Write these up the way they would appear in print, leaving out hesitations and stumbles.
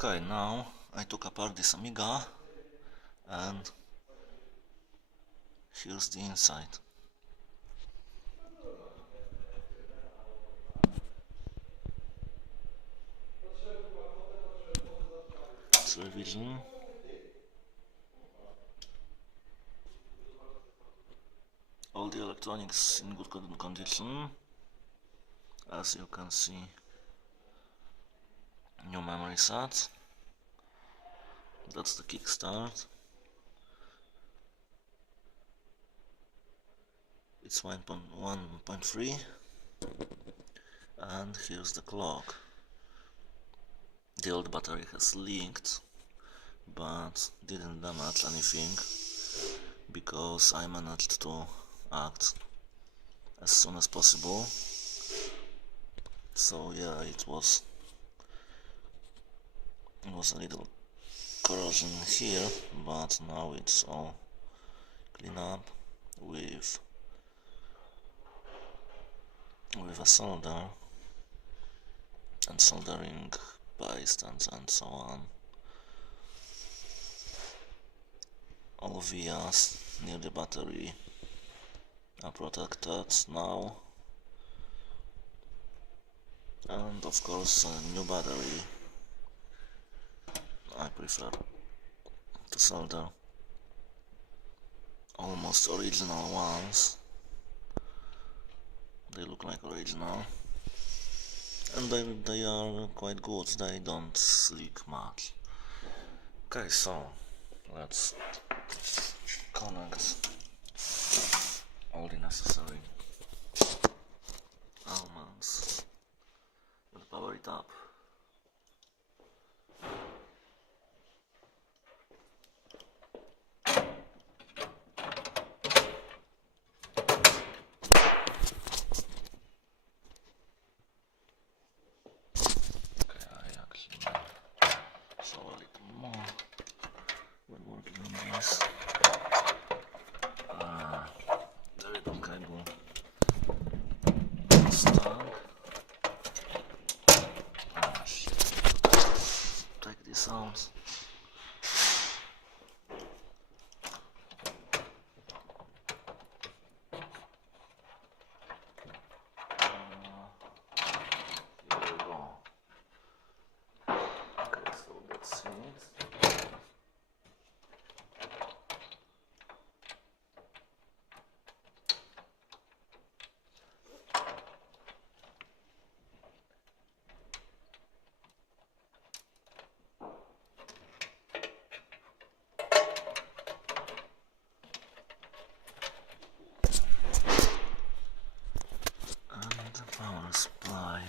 Okay, now I took apart this Amiga and here's the inside. It's revision. All the electronics in good condition. As you can see, new memory set. That's the kickstart. It's 1.3 and here's the clock. The old battery has leaked, but didn't damage anything because I managed to act as soon as possible. So yeah, it was a little corrosion here, but now it's all clean up with a solder and soldering paste and so on. All vias near the battery are protected now, and of course a new battery. I prefer to solder almost original ones. They look like original, and they are quite good, they don't leak much. Okay, so let's connect all the necessary elements and power it up. The ribbon cable stuck. Ah, shit. Take this out. Here we go. Okay, so that's it. And the power supply.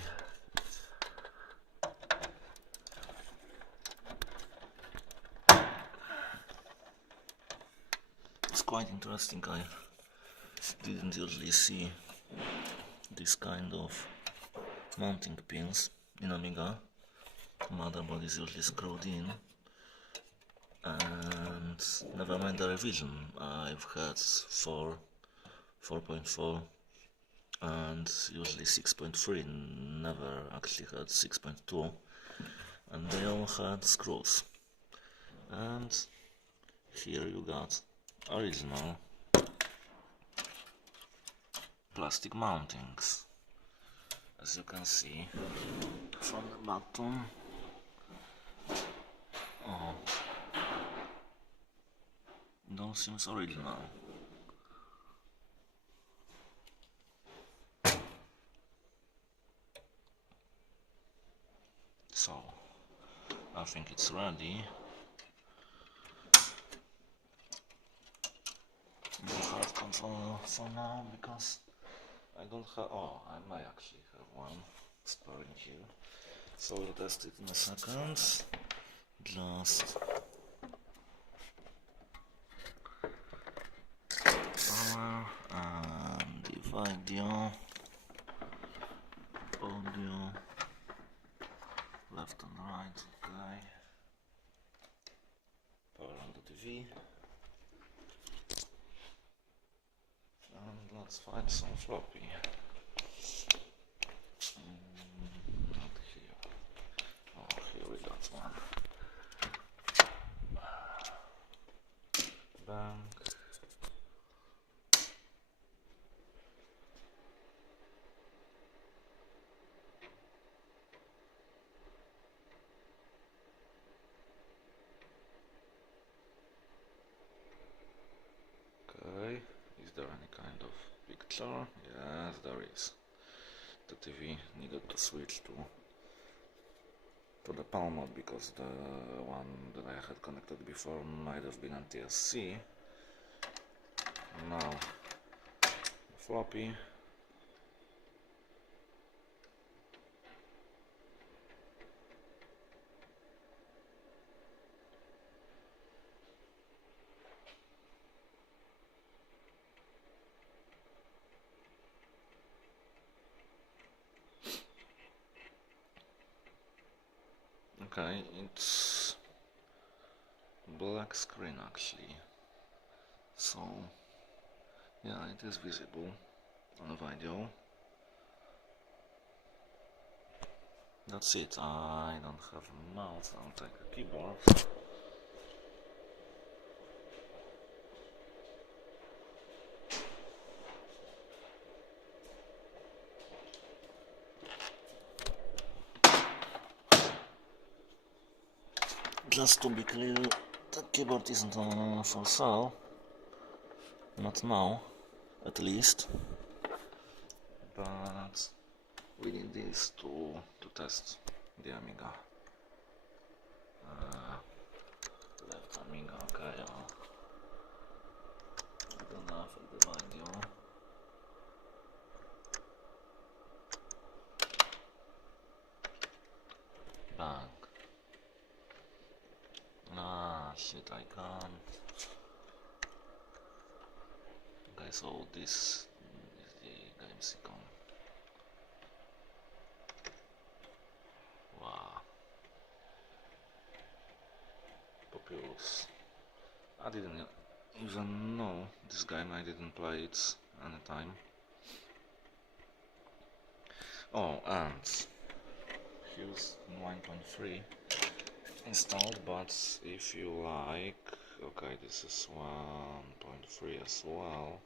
It's quite interesting. I didn't usually see this kind of mounting pins in Amiga. Motherboard is usually screwed in, and never mind the revision. I've had 4.4 and usually 6.3, never actually had 6.2, and they all had screws. And here you got original plastic mountings, as you can see from the bottom. Oh, it all seems original. So I think it's ready. No hard control for now because I don't have. Oh, I might actually have one sparing here. So we'll test it in a second. Just power and the video, audio, left and right. Okay. Power on the TV. And let's find some floppy. Not here. Oh, here we got one. sure? Yes, there is. The TV needed to switch to the palm mode because the one that I had connected before might have been NTSC. Now floppy. Okay, it's black screen actually, so yeah, it is visible on the video. That's it. I don't have a mouse. I'll take a keyboard. Just to be clear, the keyboard isn't for sale. Not now, at least. But we need this to test the Amiga. Left Amiga, okay. Good enough at the video. Bang. Ah, shit, I can't. Okay, so this is the game icon. Wow. Populous. I didn't even know this game. I didn't play it anytime. Oh, and here's 1.3 installed, but if you like, okay, this is 1.3 as well,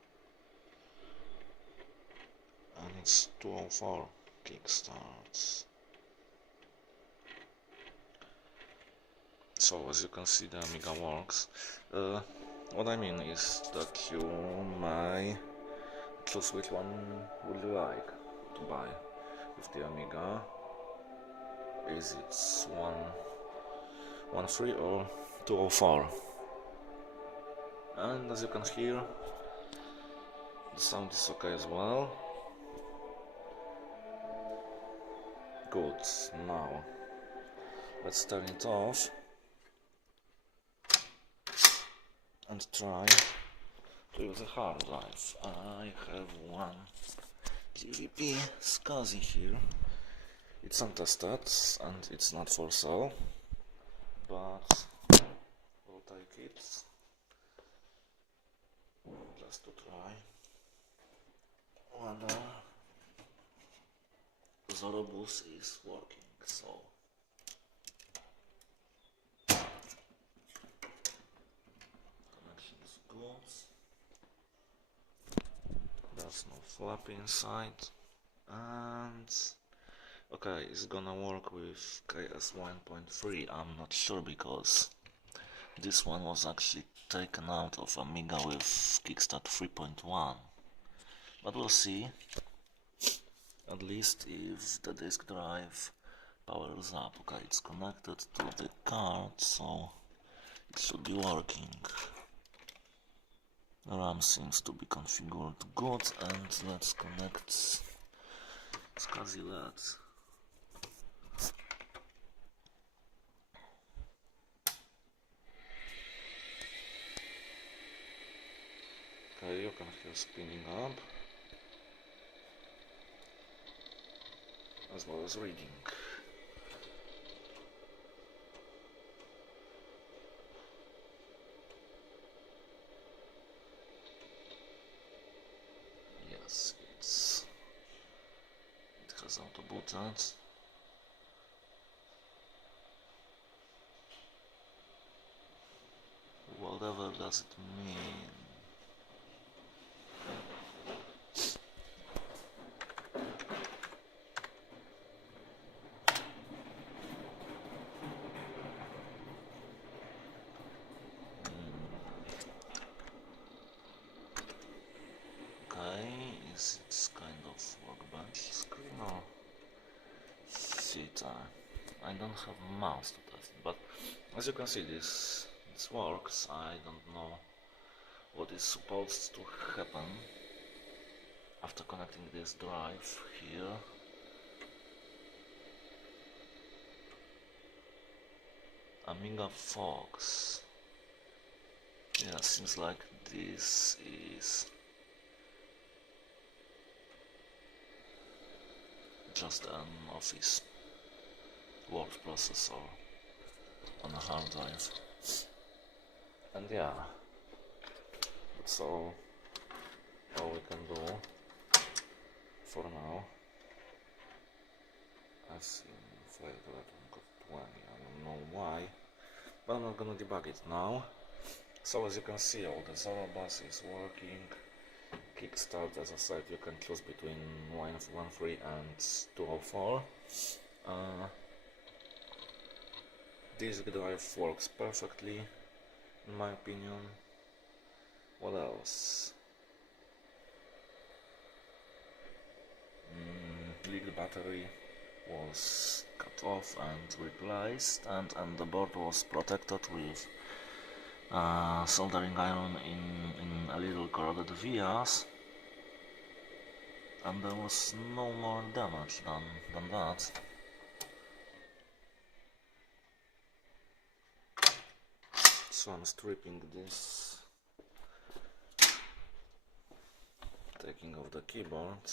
and it's 204 kickstarts. So as you can see, the Amiga works. What I mean is that you may choose which one would you like to buy with the Amiga. Is it 1.3 or 204? And as you can hear, the sound is okay as well. Good. Now let's turn it off and try to use a hard drive. I have one GVP SCSI here. It's untested and it's not for sale, but we'll take it just to try whether Zorobus is working. So connection is good. There's no floppy inside, and okay, it's gonna work with KS 1.3. I'm not sure because this one was actually taken out of Amiga with Kickstart 3.1, but we'll see. At least if the disk drive powers up. Okay, it's connected to the card, so it should be working. The RAM seems to be configured good, and let's connect SCSI LED. Okay, you can hear spinning up as well as reading. Yes, it has auto booted. Whatever does it mean? Okay, is test it. I don't have a mouse to test it, but as you can see, this works. I don't know what is supposed to happen after connecting this drive here. Amiga Fox. Yeah, seems like this is just an office word processor on a hard drive. And yeah, that's all we can do for now. As in flight weapon got 20, I don't know why, but I'm not gonna debug it now. So as you can see, all the Zero bus is working. Kickstart, as I said, you can choose between 1.3 and 2.04. Disk drive works perfectly, in my opinion. What else? Lead battery was cut off and replaced, and the board was protected with soldering iron in a little corroded vias, and there was no more damage than that. So I'm stripping this, taking off the keyboard.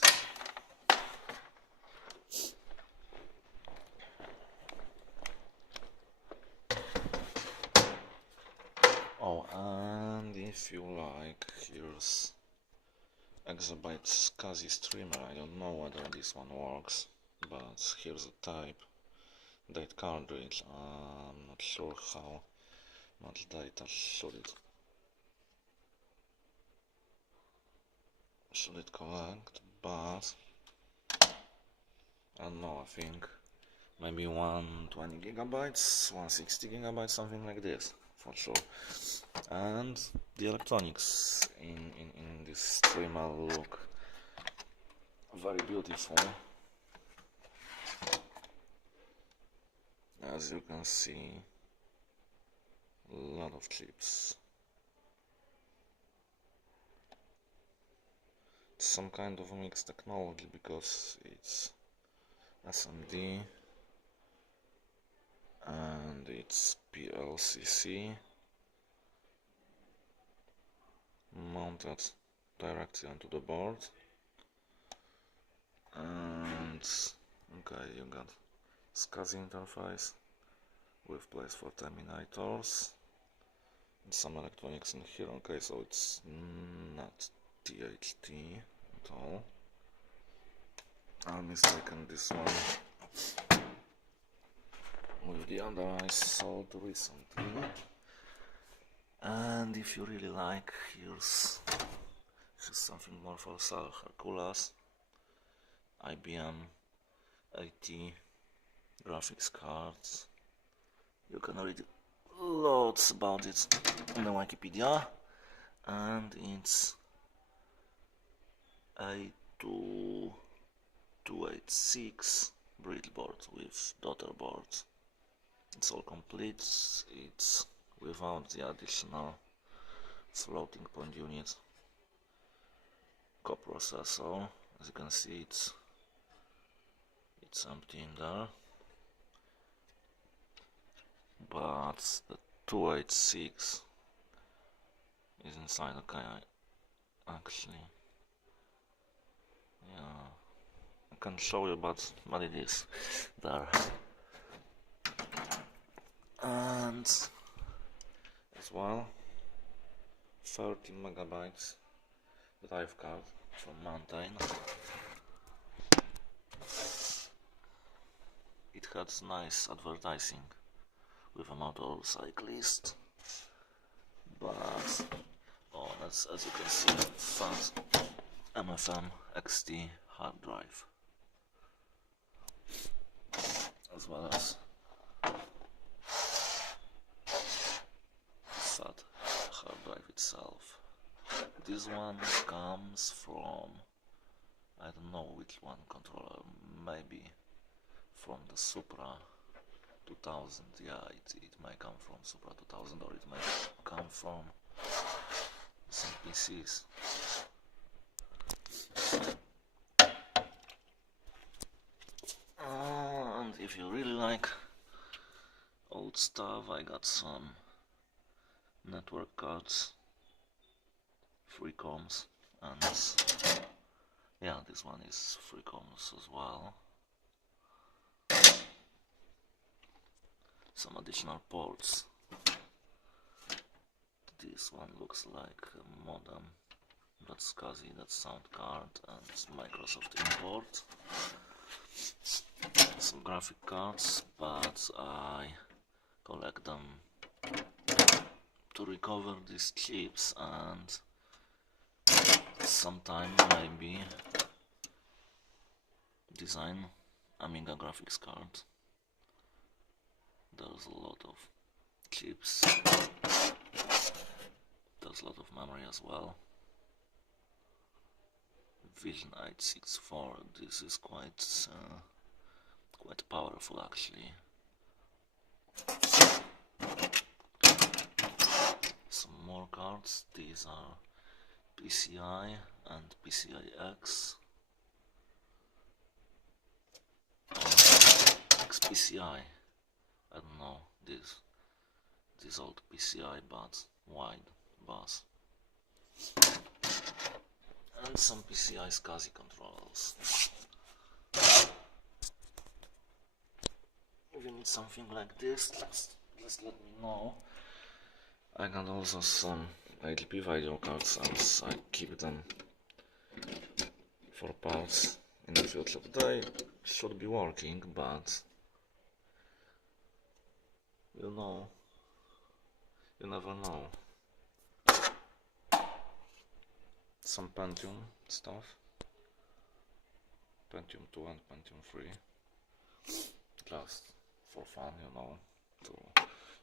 Oh, and if you like, here's Exabyte SCSI streamer. I don't know whether this one works, but here's a type. Date cartridge. I'm not sure how much data should it collect, but I don't know, I think maybe 120 gigabytes, 160 gigabytes, something like this, for sure. And the electronics in this streamer look very beautiful. As you can see, a lot of chips. It's some kind of mixed technology because it's SMD and it's PLCC mounted directly onto the board. And okay, you got SCSI interface with place for terminators and some electronics in here. Okay, so it's not THT at all. I'm mistaken this one with the other I sold recently. And if you really like, here's something more for sale. Hercules IBM 80 graphics cards. You can read lots about it in the Wikipedia, and it's a 286 bridge board with daughter board. It's all complete. It's without the additional floating point unit coprocessor. As you can see, it's empty in there, but the 286 is inside. Okay, actually, yeah, I can show you, but it is there. And as well, 30 megabytes drive card from Mountain. It had nice advertising with a motorcyclist, but oh, that's, as you can see, fat MFM XT hard drive, as well as fat hard drive itself. This one comes from, I don't know which one controller, maybe from the Supra 2000. Yeah, it might come from Supra 2000, or it might come from some PCs. And if you really like old stuff, I got some network cards, free coms, and yeah, this one is free coms as well. Some additional ports. This one looks like a modem. That's SCSI, that's sound card, and Microsoft import. Some graphic cards, but I collect them to recover these chips, and sometime maybe design Amiga graphics card. There's a lot of chips, there's a lot of memory as well. Vision 864, this is quite powerful actually. Some more cards, these are PCI and PCI-X. XPCI, I don't know, this old PCI but wide bus. And some PCI SCSI controllers. If you need something like this, just let me know. I got also some ADP video cards, and I keep them for parts in the future. They should be working, but you never know. Some Pentium stuff, Pentium 2 and Pentium 3, just for fun, to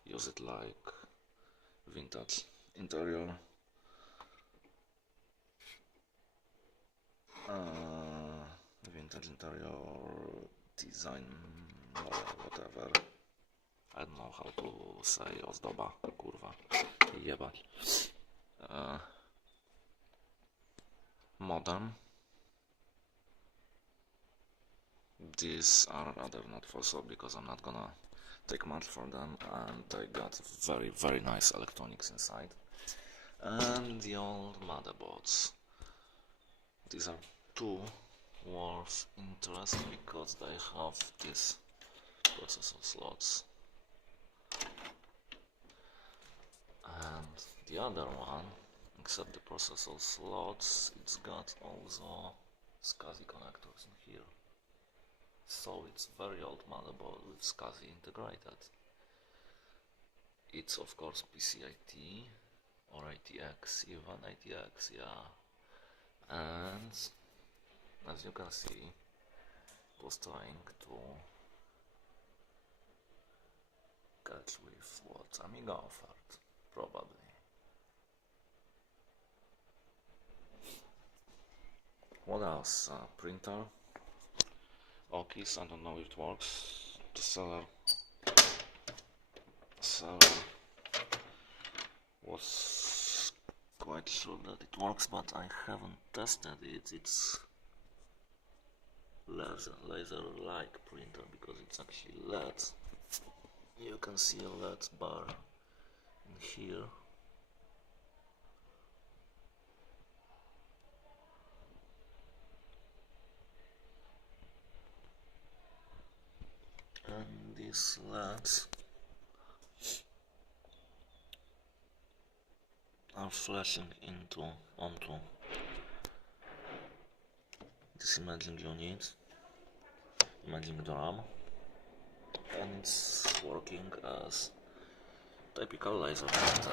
use it like vintage interior. Vintage interior design or whatever. I don't know how to say ozdoba, kurwa, jebać. Modern. These are rather not for sale because I'm not gonna take much for them, and I got very nice electronics inside. And the old motherboards. These are two worth interest because they have these processor slots. And the other one, except the processor slots, it's got also SCSI connectors in here. So it's very old motherboard with SCSI integrated. It's of course PCIe or ATX, even ATX, yeah. And as you can see, it was trying to catch with what Amiga offered, probably. What else? Printer. Okis, I don't know if it works. The seller was quite sure that it works, but I haven't tested it. It's laser-like printer because it's actually LED. You can see a LED bar in here. And these LEDs are flashing onto this imaging unit, imaging drum, and it's working as typical laser printer.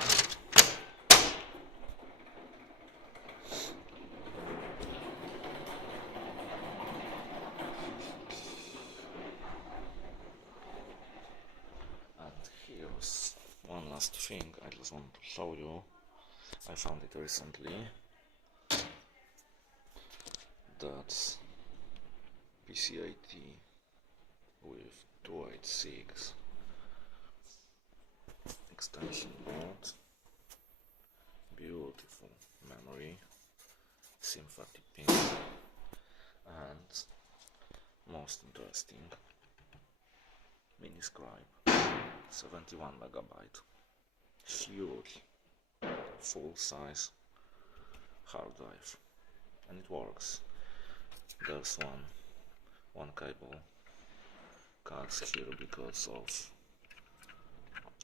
And here's one last thing I just want to show you. I found it recently. That's PCIe with 6 extension board, beautiful memory, SIM30 pin, and most interesting, mini scribe, 71 megabyte, huge, full size hard drive, and it works. There's one cable cuts here because of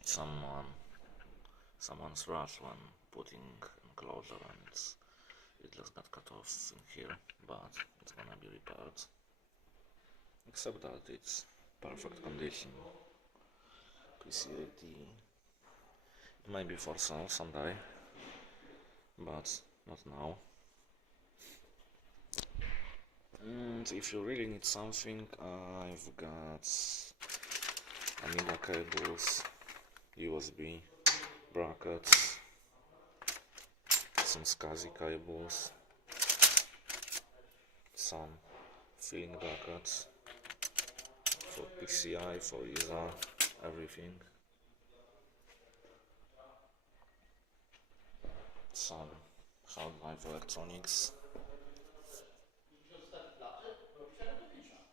someone's rush when putting enclosure, and it just got cut off in here, but it's gonna be repaired. Except that it's perfect condition. PCAT. It may be for sale someday, but not now. And if you really need something, I've got Amiga cables, USB brackets, some SCSI cables, some filling brackets for PCI, for ISA, everything. Some hard drive electronics,